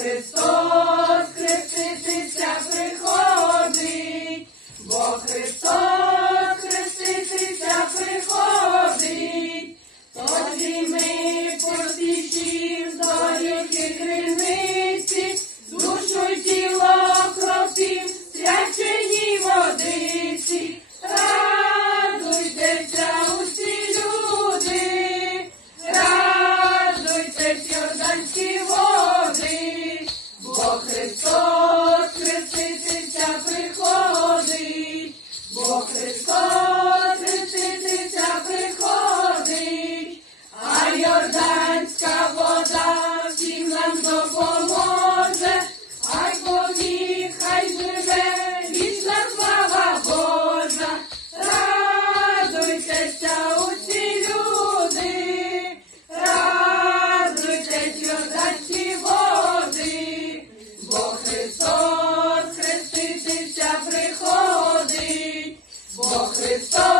Христос, хреститися приходить, бо Христос. Усі люди, радуйтеся козацькі води, бо Христос хреститися приходить, бо Христос.